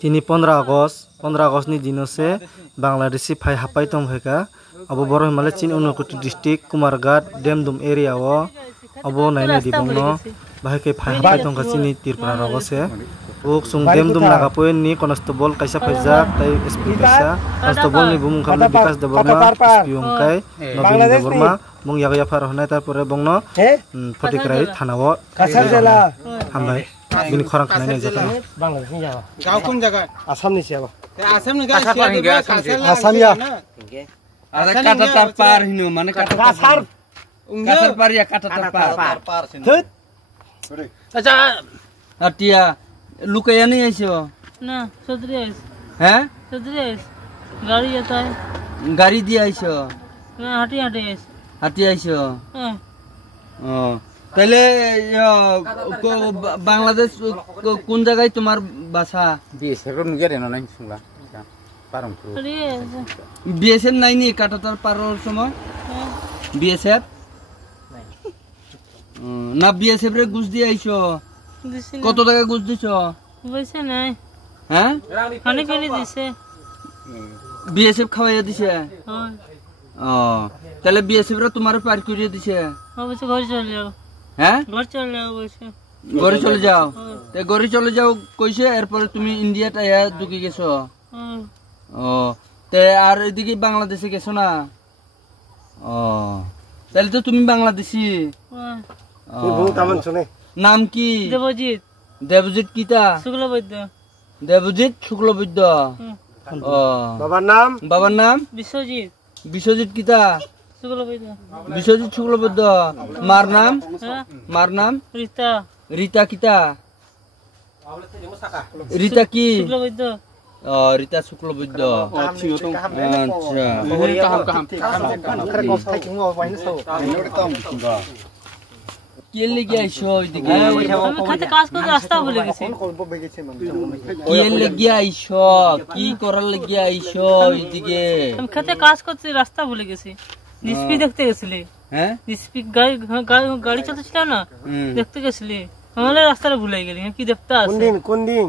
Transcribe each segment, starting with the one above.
Tini 15 August ni dinose Bangladeshi phai hapai tong bhaika abo boro himale chin Unakoti district Kumarghat Demdum area o abo nainai dibongno bahai ke phai hapai tong chini Tirpura rogose uk sung Demdum nagapoin ni constable kaisa phaijak tai SP kaisa constable ni bumung khamle Bikas Deborma SP ungkai Nobin Deborma mung yaga yafar honai tarpore bongno Photikrai thanao Kasar jela hambai bini khorang khanai jata Bangladesh ni jawa गांव कौन जगह Assam ni siapa Assam ने गांव Assam ya Ada kata tarpar hinu mana kata Kasar tarpar ya kata tarpar. Tut अच्छा Atia lukaya ni aisyo. ना सदरेस Hah? सदरेस गाड़ी आता है Gari dia aisyo. ना हटी हटी है Hati aisyo. हाँ Oh. Tahle Bangladesh কোন জায়গায় তোমার বাসা? अरे BSF নাই নি কাটাতার পারোর সময়? BSF? না BSF রে ঘুষ দিয়ে আইছো। কত টাকা ঘুষ দিছো? वैसे नहीं হ্যাঁ? खाने के लिए दिसे BSF খাওয়াইয়া দিছে? हाँ ও তাহলে BSF রা তোমার পার করিয়ে দিছে? हाँ वैसे घर चल जाओ হ্যাঁ? घर चल जाओ वैसे ঘরে চলে যাও। তে ঘরে চলে যাও কইছে এরপরে তুমি ইন্ডিয়াতে আয়া ঢুকে গেছো। हाँ ও তে আর এদিকে বাংলাদেশে গেছো না? ও তাহলে তো তুমি বাংলাদেশী। हाँ ও, Ibu taman sune নাম কি? देवजीत দেবজিৎ কিতা? शुक्ल वैद्य দেবজিৎ শুক্লবৈদ্য। ও Babar nam বাবার নাম? विश्वजीत বিশ্বজিৎ কিতা? शुक्ल वैद्य বিশ্বজিৎ শুক্লবৈদ্য। মার নাম? हाँ মার নাম? रीता রীতা কিতা? রীতা কি? शुक्ल वैद्य ও রীতা শুক্লবৈদ্য। আচ্ছা কে লেগে আইছো ওইদিকে? हमें खाते काज कर रास्ता भूले गए কে লেগে আইছো? কি করার লেগে আইছো ওইদিকে? हम खाते काज करते रास्ता भूले गए ডিসপি দেখতে গেছিলে হ্যাঁ? ডিসপি গাড়ি চলতেছিল না হুম। দেখতে গেছিলে আমাদের রাস্তাটা ভুলে গেলি কি দেখতে আছে kunding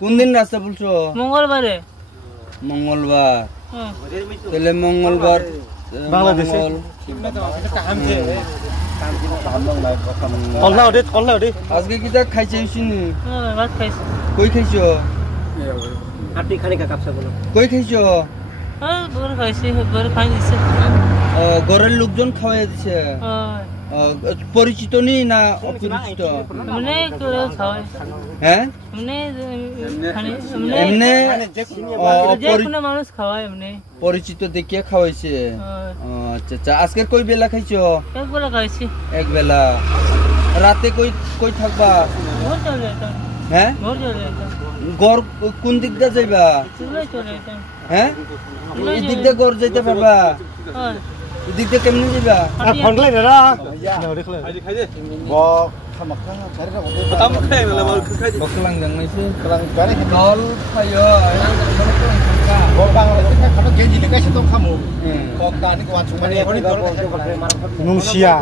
কোন দিন রাস্তা বলছো? মঙ্গলবারে মঙ্গলবার। হ্যাঁ তাহলে মঙ্গলবার বাংলাদেশে? মঙ্গল। kolna ode আজকে কি তা খাইছে শুনি? হ্যাঁ, ভাত খাইছি কই খাইছো? api khane ka kapsa bolo কই খাইছো? হ্যাঁ ঘরে খাইছি ঘরে খাই দিছে ঘরের লোকজন খাওয়াই দিছে? হ্যাঁ পরিচিত নি না অপরিচিত? এমনি করে খাওয়াই হ্যাঁ এমনি এমনি যে কোনো মানুষ খাওয়ায় এমনি পরিচিত দেখিয়ে খাওয়াইছে। হ্যাঁ, আচ্ছা আচ্ছা আজকের কই বেলা খাইছো? একবেলা খাইছি এক বেলা। রাতে কই কই থাকবা? ঘর চলে যেতাম হ্যাঁ? ঘর চলে যেতাম ঘর কোন দিক দিয়ে যাইবা? চুলাই চলে যেতাম হ্যাঁ? এই দিক দিয়ে ঘর যাইতে পারবা? হ্যাঁ এই দিক দিয়ে কেমনে যাইবা? phonlai dara বকলাং জানাইছে দল খাইও nungsia